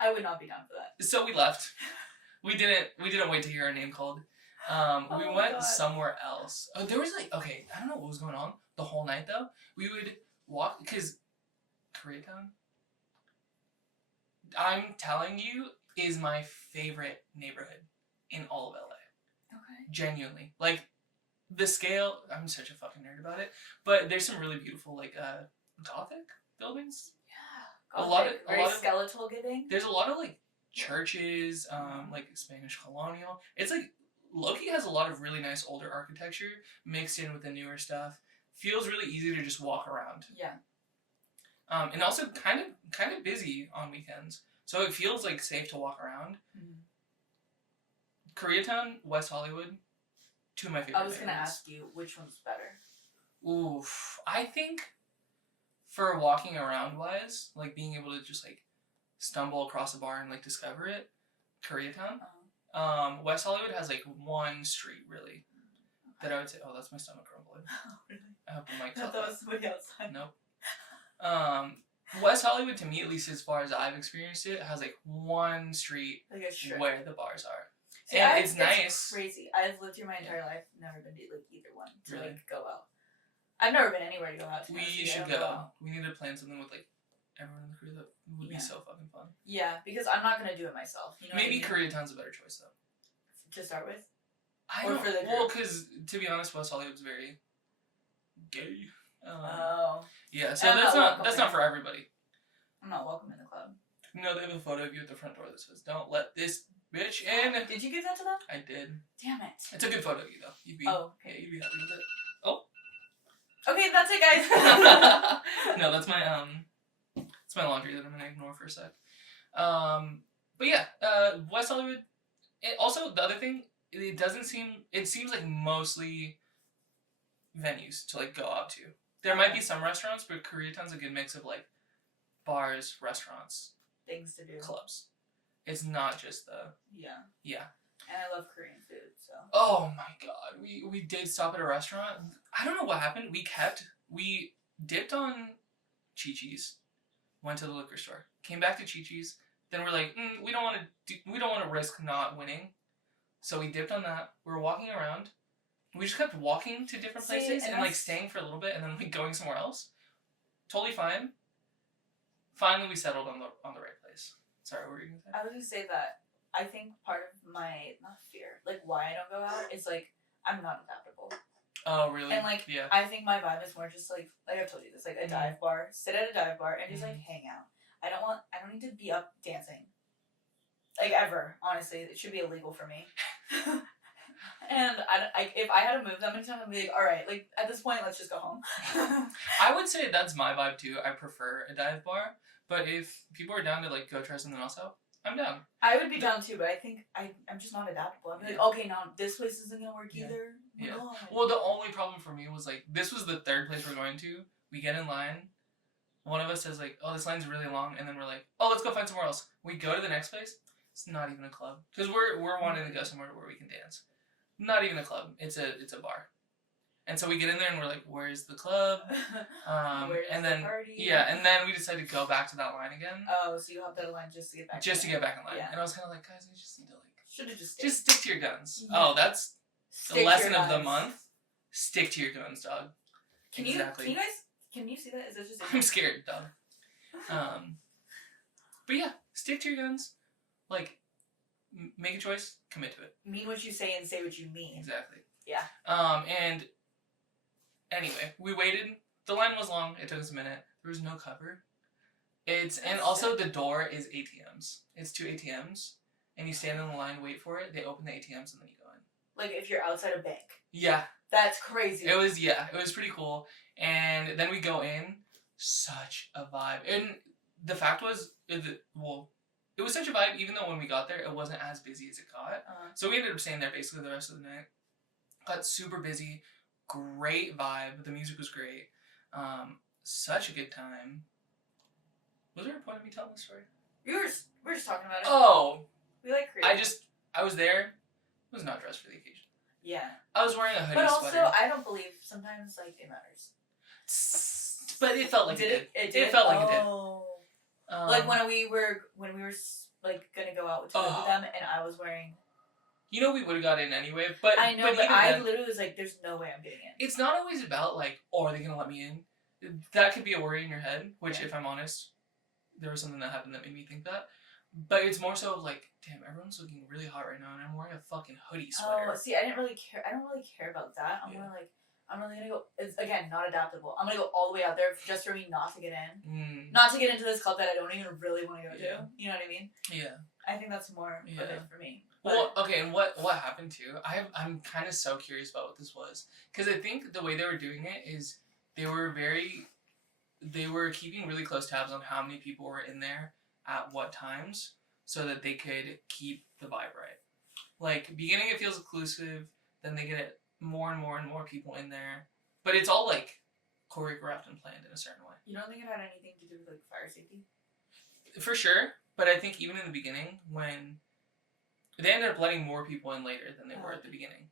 I would not be down for that. So we left. We didn't wait to hear our name called. We went somewhere else. Oh, there was okay, I don't know what was going on the whole night though. We would walk, because Koreatown, I'm telling you, is my favorite neighborhood in all of LA. Okay. Genuinely. Like, the scale, I'm such a fucking nerd about it, but there's some really beautiful, Gothic buildings. Yeah. Gothic, a lot of skeletal giving. There's a lot of, churches, Spanish colonial. It's Loki has a lot of really nice older architecture mixed in with the newer stuff. Feels really easy to just walk around. Yeah. And also kind of busy on weekends, so it feels safe to walk around. Mm-hmm. Koreatown, West Hollywood, two of my favorite. I was gonna ask you which one's better. Oof, I think for walking around wise, being able to just stumble across a bar and discover it, Koreatown. West Hollywood has one street really that I would say. Oh, that's my stomach grumbling. Oh, really? I hope the mic caught that. Was somebody outside. Nope. West Hollywood, to me, at least as far as I've experienced it, has one street where the bars are. See, and it's nice. Crazy. I've lived here my entire life. Never been to either one to go out. I've never been anywhere to go out. We should go. We need to plan something with everyone in the crew. That would be so fucking fun. Yeah, because I'm not gonna do it myself. You know maybe Koreatown's a better choice though. To start with. Because to be honest, West Hollywood's very gay. Yeah, so that's not for everybody. I'm not welcome in the club. No, they have a photo of you at the front door that says, "Don't let this bitch in." Did you give that to them? I did. Damn it. It's a good photo of you though. You'd be okay. Yeah, you'd be happy with it. Oh. Okay, that's it, guys. No, that's my laundry that I'm gonna ignore for a sec. But yeah, West Hollywood. Also, the other thing, it seems like mostly venues to go out to. There might be some restaurants, but Koreatown's a good mix of bars, restaurants, things to do, clubs. It's not just the yeah. And I love Korean food, so. Oh my god, we did stop at a restaurant. I don't know what happened. We dipped on Chi-Chi's, went to the liquor store, came back to Chi-Chi's, Then we're like, we don't want to risk not winning. So we dipped on that. We were walking around. We just kept walking to different places and like staying for a little bit and then like going somewhere else. Totally fine. Finally, we settled on the right place. Sorry, what were you gonna say? I was gonna say that I think part of my not fear, like why I don't go out, is like I'm not adaptable. Oh really? And like I think my vibe is more just like I've told you this, like a dive bar, sit at a dive bar and just like hang out. I don't need to be up dancing. Like ever, honestly, it should be illegal for me. And if I had to move that many times, I'd be like, all right, like at this point, let's just go home. I would say that's my vibe too. I prefer a dive bar, but if people are down to like go try something else out, I'm down. I would be down too, but I think I'm just not adaptable. I'm like, okay, no, this place isn't gonna work either. Yeah. Well, the only problem for me was like this was the third place we're going to. We get in line. One of us says like, oh, this line's really long, and then we're like, oh, let's go find somewhere else. We go to the next place. It's not even a club because we're wanting to go somewhere where we can dance. Not even a club. It's a bar. And so we get in there and we're like, where's the club? Where's and then the party? Yeah, and then we decided to go back to that line again. Oh, so you hopped out of line just to get back. Just to get back in line. Yeah. And I was kind of like, guys, we just need to like. Should have just stick to your guns. Yeah. Oh, that's the lesson of the guns. month. Stick to your guns, dog. Can exactly. Can you see that? Is that just? I'm scared, dog. But yeah, stick to your guns. Like, make a choice, commit to it. Mean what you say and say what you mean. Exactly. Yeah. And anyway, we waited. The line was long. It took us a minute. There was no cover. And also the door is ATMs. It's 2 ATMs, and you stand in the line, wait for it. They open the ATMs, and then you go in. Like if you're outside a bank. Yeah. That's crazy. It was pretty cool. And then we go in. Such a vibe. And the fact was, it was such a vibe, even though when we got there, it wasn't as busy as it got. So we ended up staying there basically the rest of the night. Got super busy. Great vibe. The music was great. Such a good time. Was there a point of me telling this story? We're just talking about it. Oh! We like creative. I was there. Was not dressed for the occasion. Yeah. I was wearing a hoodie But also, sweater. I don't believe sometimes, like, it matters. But it felt like it did. It felt like it did. Like when we were like gonna go out to live with them, and I was wearing. You know, we would have got in anyway, but I know, but I literally was like, "There's no way I'm getting in." It's not always about like, oh, are they gonna let me in? That could be a worry in your head. Which, if I'm honest, there was something that happened that made me think that. But it's more so like, damn, everyone's looking really hot right now, and I'm wearing a fucking hoodie sweater. Oh, see, I don't really care about that. I'm more like. I'm really gonna go. It's, again, not adaptable. I'm gonna go all the way out there just for me not to get in, not to get into this club that I don't even really want to go to. You know what I mean? Yeah. I think that's more of it for me. But, well, okay, and what happened too? I'm kind of so curious about what this was because I think the way they were doing it is they were keeping really close tabs on how many people were in there at what times so that they could keep the vibe right. Like beginning, it feels exclusive. Then they get it. More and more people in there, but it's all like choreographed and planned in a certain way. You don't think it had anything to do with like fire safety? For sure, but I think even in the beginning, when they ended up letting more people in later than they were at the beginning.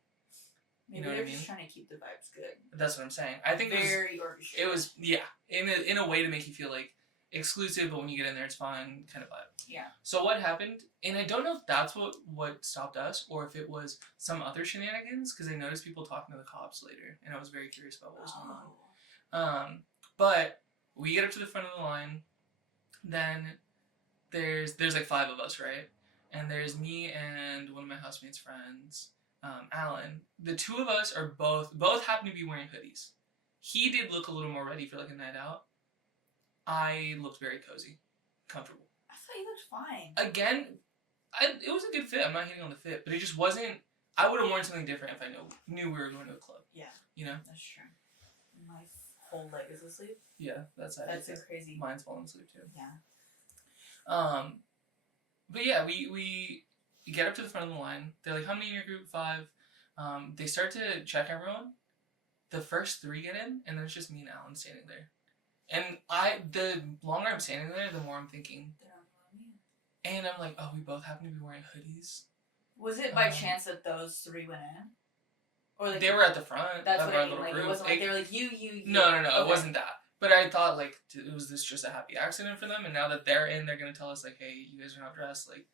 Maybe you know they're what I mean? just trying to keep the vibes good. That's what I'm saying. I think very orchestrated. It was in a way to make you feel like exclusive, but when you get in there, it's fun kind of vibe. Yeah. So what happened, and I don't know if that's what stopped us, or if it was some other shenanigans, because I noticed people talking to the cops later, and I was very curious about what was going on. But we get up to the front of the line, then there's like 5 of us, right? And there's me and one of my housemates' friends, Alan. The 2 of us are both happen to be wearing hoodies. He did look a little more ready for like a night out. I looked very cozy, comfortable. I thought you looked fine. Again, it was a good fit. I'm not hating on the fit, but it just wasn't. I would have worn something different if I knew we were going to a club. Yeah. You know? That's true. My whole leg is asleep. Yeah, that's so crazy. Mine's falling asleep too. Yeah. But yeah, we get up to the front of the line. They're like, how many in your group? 5. They start to check everyone. The first 3 get in, and then it's just me and Alan standing there. And the longer I'm standing there, the more I'm thinking. And I'm like, oh, we both happen to be wearing hoodies. Was it by chance that those 3 went in? Or like they were at the front. That's of what our I mean. little Like group. it wasn't like they were like you. No. Okay. It wasn't that. But I thought, like, was this just a happy accident for them? And now that they're in, they're going to tell us, like, hey, you guys are not dressed, like,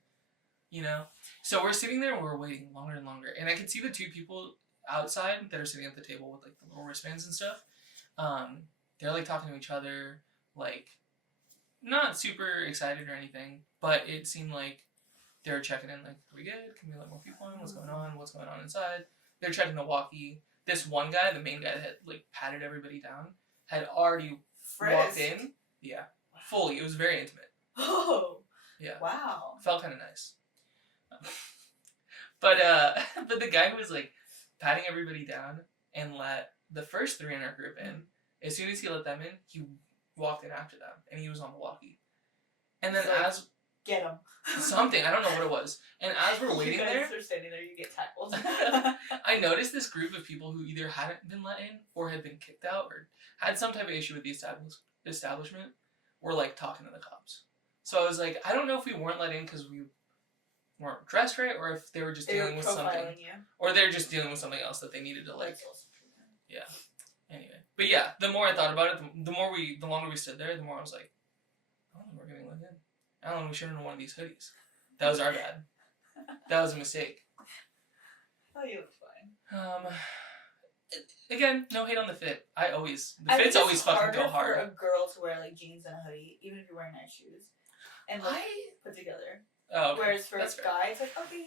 you know? So we're sitting there and we're waiting longer and longer. And I could see the two people outside that are sitting at the table with, like, the little wristbands and stuff. They're, like, talking to each other, like, not super excited or anything, but it seemed like they were checking in, like, are we good? Can we let more people in? What's going on? What's going on inside? They're checking the walkie. This one guy, the main guy that had, like, patted everybody down, had already walked in. Yeah. Fully. It was very intimate. Oh. Yeah. Wow. Felt kind of nice. But the guy who was, like, patting everybody down and let the first three in our group in, as soon as he let them in, he walked in after them, and he was on the walkie. And then like, as... Get him. Something. I don't know what it was. And as we're waiting you guys there... are standing there, you get tackled. I noticed this group of people who either hadn't been let in or had been kicked out or had some type of issue with the establishment were, like, talking to the cops. So I was like, I don't know if we weren't let in because we weren't dressed right or if they were just dealing with something. You. Or they're just dealing with something else that they needed to, like... Yeah. Anyway. But yeah, the more I thought about it, the longer we stood there, the more I was like, I don't think we're getting let in. Alan, we shouldn't have worn these hoodies. That was our bad. That was a mistake. Oh, you look fine. Again, no hate on the fit. The fits always fucking go hard. For a girl to wear like jeans and a hoodie, even if you're wearing nice shoes, and look put together. Oh, okay. Whereas for a guy, it's like, okay,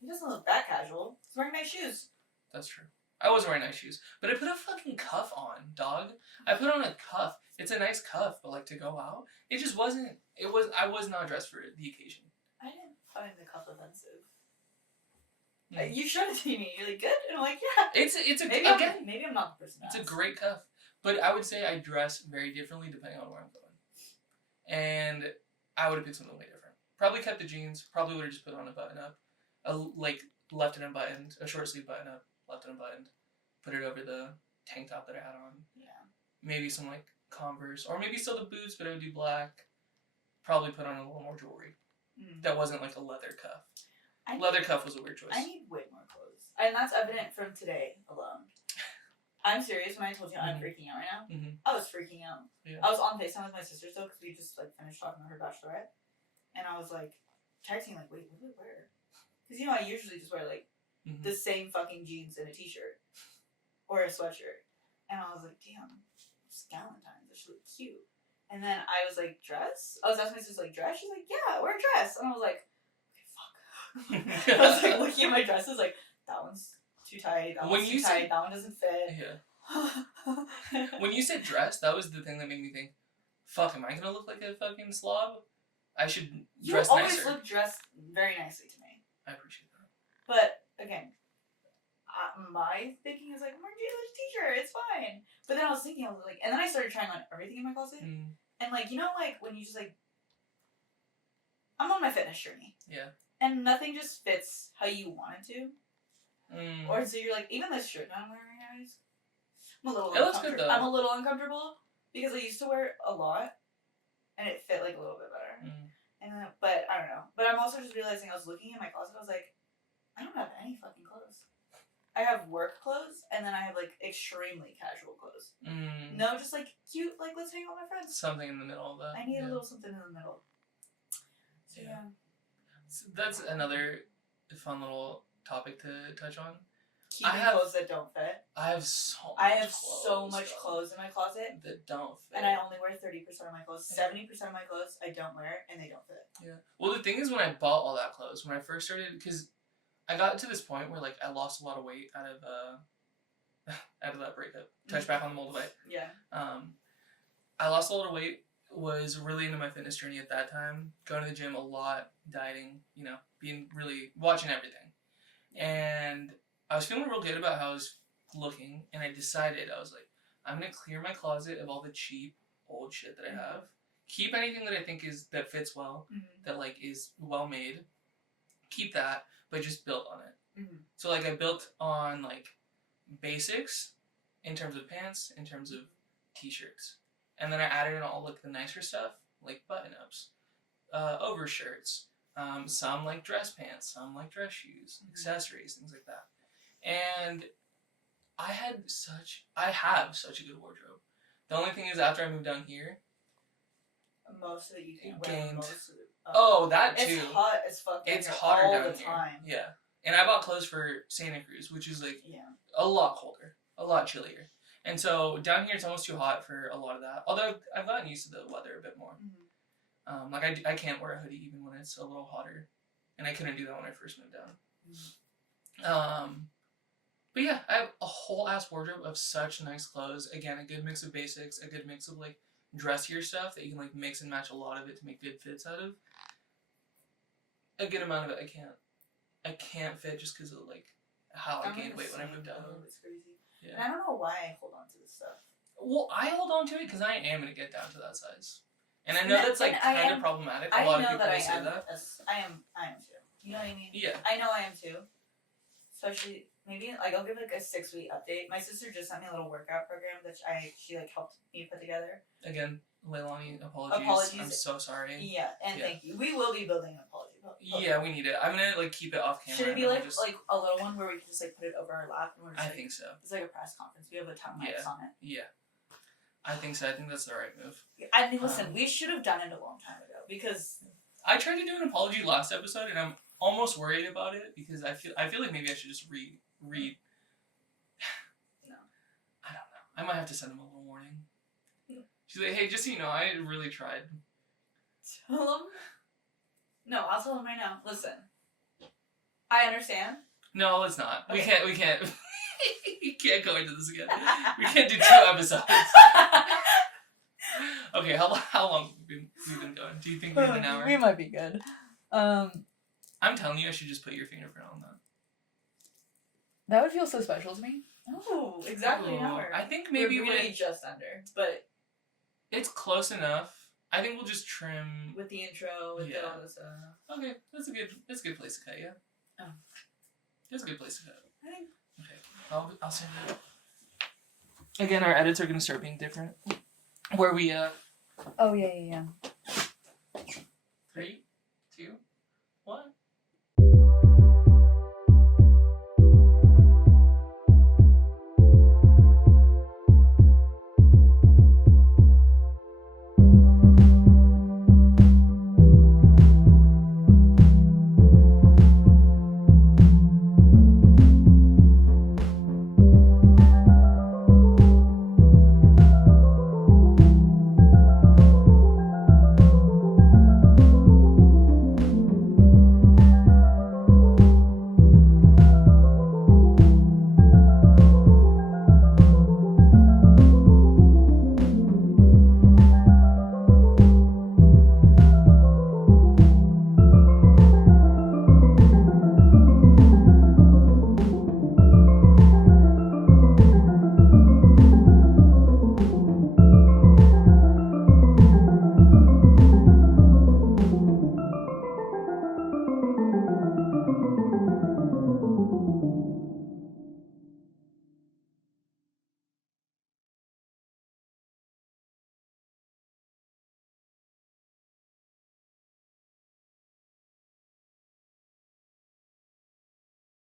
he doesn't look that casual. He's wearing nice shoes. That's true. I was wearing nice shoes, but I put a fucking cuff on, dog. I put on a cuff. It's a nice cuff, but like to go out, it just wasn't. I was not dressed for the occasion. I didn't find the cuff offensive. You showed it to me. You're like, good, and I'm like, yeah. It's a maybe I'm not the person. It's a great cuff, but I would say I dress very differently depending on where I'm going, and I would have picked something way different. Probably kept the jeans. Probably would have just put on a button up, left it unbuttoned, a short sleeve button up, left it unbuttoned, put it over the tank top that I had on. Yeah. Maybe some like Converse, or maybe still the boots, but I would do black. Probably put on a little more jewelry. That wasn't like a leather cuff. Leather cuff was a weird choice. I need way more clothes. And that's evident from today alone. I'm serious when I told you I'm freaking out right now. I was freaking out. Yeah. I was on FaceTime with my sister still because we just like finished talking about her bachelorette. And I was like texting like, wait, what do I wear? Because you know I usually just wear like the same fucking jeans and a t-shirt. Or a sweatshirt. And I was like, damn, it's Valentine's. That should look cute. And then I was like, dress? I was asking my sister like, dress? She's like, yeah, wear a dress. And I was like, I was like looking at my dresses like, that one's too tight, that one's too tight, that one doesn't fit. Yeah. When you said dress, that was the thing that made me think, fuck, am I gonna look like a fucking slob? I should dress nicer. You always look dressed very nicely to me. I appreciate that. But, again, my thinking is like, I'm wearing a t-shirt, it's fine. But then I was thinking, and then I started trying on everything in my closet. And like, you know, like when you just like, I'm on my fitness journey. Yeah. And nothing just fits how you want it to. Or so you're like, even this shirt that I'm wearing, guys, I'm a little uncomfortable. I'm a little uncomfortable because I used to wear it a lot, and it fit like a little bit better. And then, but I don't know. But I'm also just realizing I was looking in my closet. I was like, I don't have any fucking clothes. I have work clothes, and then I have like extremely casual clothes. No, just like cute, like let's hang out with my friends. Something in the middle of that. I need a little something in the middle. So yeah. So that's another fun little topic to touch on. Keeping clothes that don't fit. I have so much clothes in my closet that don't fit. And I only wear 30% of my clothes. 70% of my clothes I don't wear and they don't fit. Yeah. Well, the thing is when I bought all that clothes, when I first started, because I got to this point where like I lost a lot of weight out of that breakup. Touch back on the moldavite. Yeah. I lost a lot of weight. Was really into my fitness journey at that time. Going to the gym a lot, dieting, being really watching everything. And I was feeling real good about how I was looking, and I decided, I was like, I'm going to clear my closet of all the cheap, old shit that I have. Keep anything that I think that fits well, that like is well made. Keep that, but just build on it. So like I built on like basics in terms of pants, in terms of t-shirts. And then I added in all like the nicer stuff, like button-ups, overshirts, some like dress pants, some like dress shoes, accessories, things like that. And I have such a good wardrobe The only thing is, after I moved down here, most of it you can't wear. Gained. Most of it. Oh, that too. It's hot as fuck. It's here hotter all down the here. time. Yeah. And I bought clothes for Santa Cruz, which is like a lot colder, a lot chillier. And so down here it's almost too hot for a lot of that. Although I've gotten used to the weather a bit more. Mm-hmm. Like I can't wear a hoodie even when it's a little hotter, and I couldn't do that when I first moved down. Mm-hmm. But yeah, I have a whole ass wardrobe of such nice clothes. Again, a good mix of basics, a good mix of like dressier stuff that you can like mix and match a lot of it to make good fits out of. A good amount of it I can't fit just because of like how I gained weight when I moved down. It's crazy. Yeah. And I don't know why I hold on to this stuff. Well, I hold on to it because I am gonna get down to that size, and I know that's like kind of problematic. A lot of people say that. I am too. You know what I mean? Yeah. I know I am too. Especially maybe like I'll give like a 6-week update. My sister just sent me a little workout program that she like helped me put together. Again, Leilani, apologies. I'm so sorry. Yeah, and thank you. We will be building an apology. Yeah, we need it. I'm gonna like keep it off camera. Should it be like a little one where we can just like put it over our lap and we're just, I think so. It's like a press conference. We have a ton of mics on it. Yeah. I think so. I think that's the right move. I mean, listen, we should have done it a long time ago because I tried to do an apology last episode, and I'm almost worried about it because I feel like maybe I should just read. No. I don't know. I might have to send him a little warning. She's like, hey, just so you know, I really tried. Tell him. No, I'll tell him right now. Listen, I understand. No, let's not. Okay. We can't. You can't go into this again. We can't do 2 episodes. Okay, how long have we been going? Do you think we're in an hour? We might be good. I'm telling you, I should just put your fingerprint on that. That would feel so special to me. Oh, exactly an hour. I think maybe we're really just under, but it's close enough. I think we'll just trim with the intro, with all this stuff. Okay, that's a good place to cut. Yeah. Oh. That's a good place to cut. I think. Okay, I'll send it. Again, our edits are gonna start being different. Where we Oh yeah. 3,